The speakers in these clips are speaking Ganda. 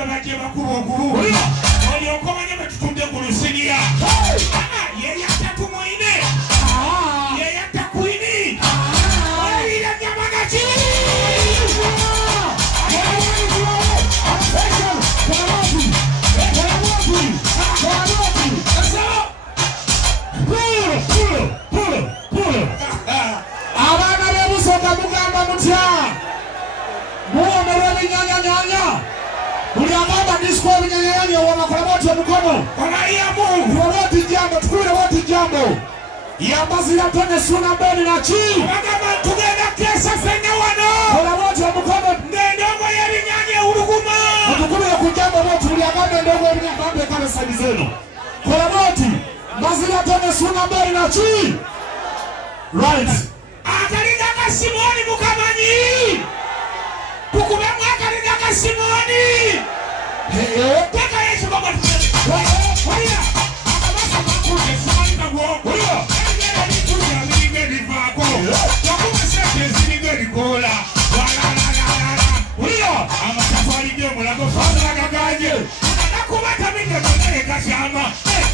gwe bajje bakuba okubu olyoka omanye bwe tutudde ku lusinia yeyatta tumuine yeyatta kwini olira nyamagaki abaana b'ebusoga mugamba mutya muwomerwa ebinyanyanyanya buli agamba disiko ebinyanyanyanya wabakola boti omukono olayamu olwoti jambo tukulire boti jambo yambazira tone suna beni naki bagamba tugenda kesa fenna wano kola boti omukono n'endongo y'ebinyanya ewuluguma mutukubire ku jambo boti buli agamba endongo y'ebinyanya kambe kale sabize eno kola boti mbazira tone suna beni naki right akaliga ka Simoni mukamanyi tukubemu akaliga ka Simoni teka yesu baba waliya akabasa kakuje Simoni nagwo engera lituja biringa livaako wakuba sente eziringa likola waliya amatafali gemulago fadala gaganje nakuba tabinde kagale kasyama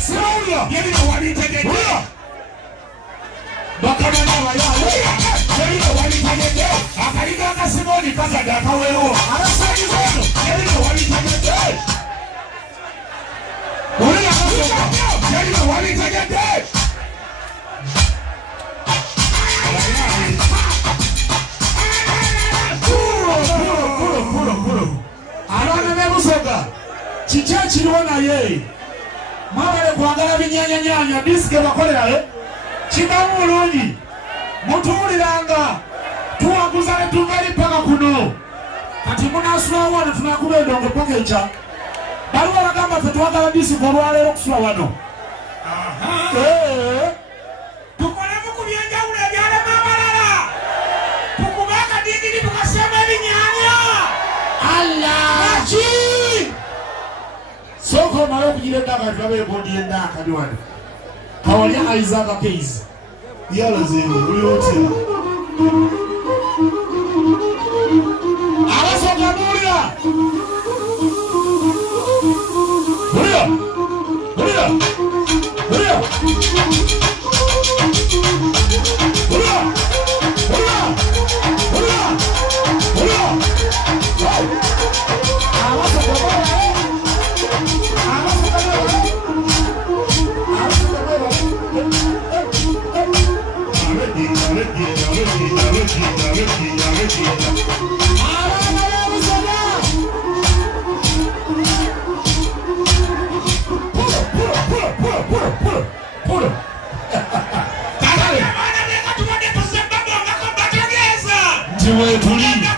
sirawulya yebino walitegedde bakamana abayala yebino walitegedde akaliga ka Simoni kazadde akaweewo arasayiza eno yebino walitegedde olina akasoka yebino walitegedde abaana b'ebusoga kiki ekiriwo naye mwabale kwagala binyanyanyanya disike bakolerayo kibamu bulungi mutuwuliranga tuwaguza ne tuva eri paka kuno kati munasula wano tunakuba endongo paka ekya baliwo bagamba ffe twagala disike olwaleero okusula wano tukolemu ku byenjawulo ebyalema abalala tukuba akadingidi tukasema ebinyanya alaki sooka omale okugira endaka tulabeekondi endaka ndi wano kawalya Isaac Keys yalazeewo buli otya abasoka mulira mulira mulira mulira mulira mulira mulira mulira abasoka mulira Tuli